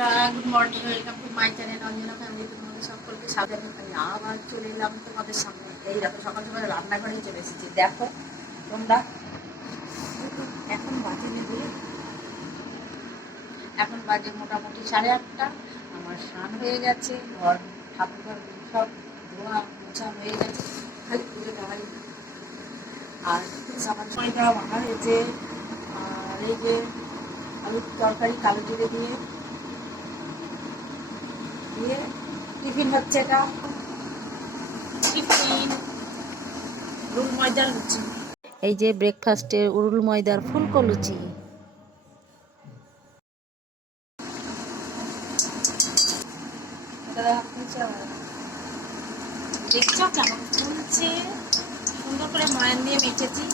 Good morning, welcome to my channel Anjana family. তোমাদের সকলকে স্বাগত। আমি আবার চলে এলাম তোমাদের সামনে। এই দেখো, সকাল সকাল রান্নাঘরেই চলে এসেছি। দেখো তোমরা, এখন বাজে নেবে, এখন বাজে মোটামুটি 8:30। আমার স্নান হয়ে গেছে, ঘর ঠাকুর সব ধোয়া মোছা হয়ে গেছে, খালি পুজো দেওয়াই। আর আমার সময়টা বাঁধা হয়েছে। আর এই যে আলুর তরকারি কালো জিরে দিয়ে দিয়ে টিফিন হচ্ছে। এটা টিফিন উরুল ময়দার লুচি। এই যে ব্রেকফাস্টে উরুল ময়দার ফুলকো লুচি। দেখছো কেমন ফুলছে, সুন্দর করে ময়ান দিয়ে মেখেছি।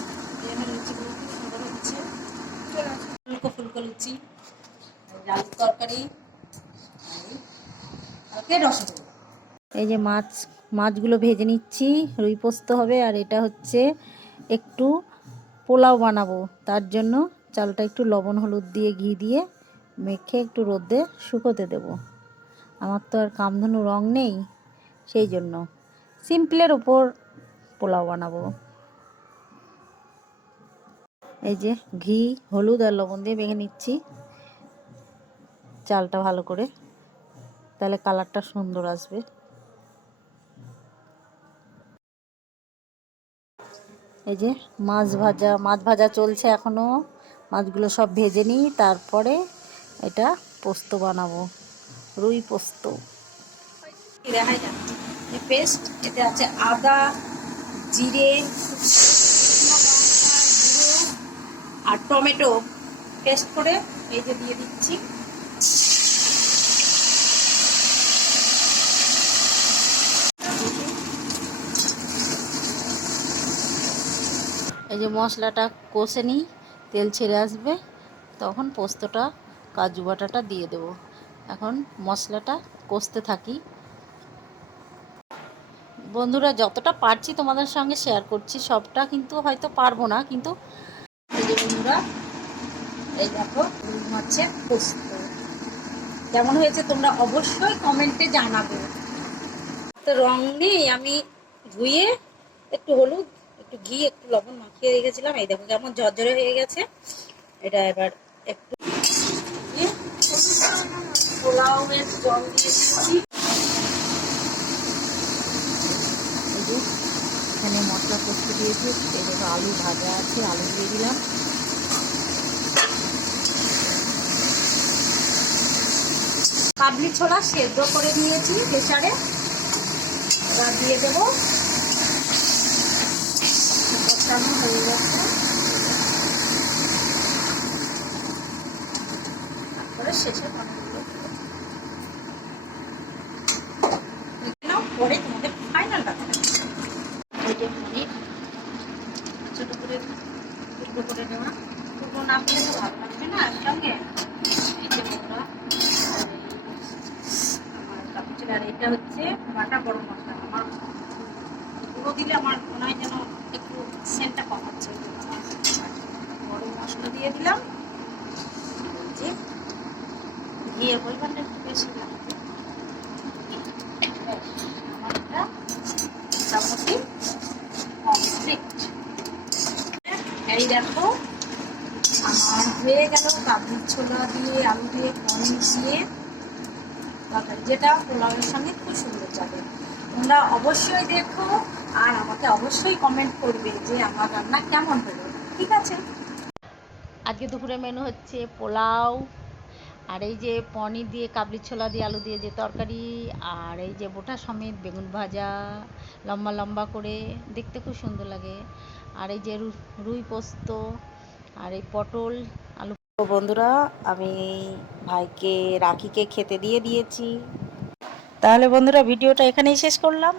লুচিগুলো খুব সুন্দর হচ্ছে, ফুলকো ফুলকো লুচি। আলুর তরকারি, এই যে মাছগুলো ভেজে নিচ্ছি। রুই পোস্ত হবে। আর এটা হচ্ছে একটু পোলাও বানাবো, তার জন্য চালটা একটু লবণ হলুদ দিয়ে ঘি দিয়ে মেখে একটু রোদে শুকোতে দেব। আমার তো আর কামধেনু রং নেই, সেই জন্য সিম্পলের ওপর পোলাও বানাবো। এই যে ঘি হলুদ আর লবণ দিয়ে মেখে নিচ্ছি চালটা ভালো করে, তাহলে কালারটা সুন্দর আসবে। এই যে মাছ ভাজা চলছে এখনো। মাছগুলো সব ভেজে নিই, তারপরে এটা পোস্ত বানাবো, রুই পোস্ত। দেখাই যাচ্ছে পেস্ট, এতে আছে আদা, জিরে, আর টমেটো পেস্ট করে এই যে দিয়ে দিচ্ছি। এই যে মশলাটা কষে নিই, তেল ছেড়ে আসবে, তখন পোস্তটা কাজু বাটাটা দিয়ে দেব। এখন মশলাটা কষতে থাকি। বন্ধুরা, যতটা পারছি তোমাদের সঙ্গে শেয়ার করছি, সবটা কিন্তু হয়তো পারবো না, কিন্তু এই যে বন্ধুরা, এই দেখো রুই মাছের পোস্ত কেমন হয়েছে তোমরা অবশ্যই কমেন্টে জানাবে। তো রং নেই, আমি ধুয়ে একটু হলুদ, একটু ঘি, একটু লবণ মাখিয়ে রেখেছিলাম। এই দেখো কেমন ঝরঝরে হয়ে গেছে। এটা এবার একটু পোলাওয়ের জল দিয়ে দিচ্ছি। এই যে এখানে মশলা কষতে দিয়েছি। এই দেখো আলু ভাজা আছে, আলু দিয়ে দিলাম। কাবলি ছোলা সেদ্ধ করে নিয়েছি প্রেসারে, এবার দিয়ে দেবো। হয়ে গেছে, তারপরে শেষে পরে তোমাদের ফাইনালটা এই যে পনির ছোট করে টুকরো করে নেওয়া। টুকরো না পেলে তো ভালো লাগবে না সঙ্গে। এই যে বন্ধুরা, আর এটা হচ্ছে বাটা গরম মশলা। আমার গুঁড়ো দিলে আমার মনে হয় যেন একটু সেন্টটা কম হচ্ছে, গরম মশলা দিয়ে দিলাম। যে ঘিয়ের পরিমাণটা একটু বেশি লাগবে। আমারটা মোটামুটি কমপ্লিট। এই দেখো আমার হয়ে গেল কাবলি ছোলা দিয়ে আলু দিয়ে পনির দিয়ে তরকারি, যেটা পোলাওয়ের সঙ্গে খুব সুন্দর যাবে। তোমরা অবশ্যই দেখো আর আমাকে অবশ্যই কমেন্ট করবে যে আমার রান্না কেমন হলো। ঠিক আছে, আজকে দুপুরে মেনু হচ্ছে পোলাও, আর এই যে পনির দিয়ে কাবলি ছোলা দিয়ে আলু দিয়ে যে তরকারি, আর এই যে বোটা সমেত বেগুন ভাজা লম্বা লম্বা করে, দেখতে খুব সুন্দর লাগে। আর এই যে রুই পোস্ত, আর এই পটল আলু। বন্ধুরা, আমি ভাইকে রাখিকে খেতে দিয়ে দিয়েছি। তাহলে বন্ধুরা, ভিডিওটা এখানেই শেষ করলাম।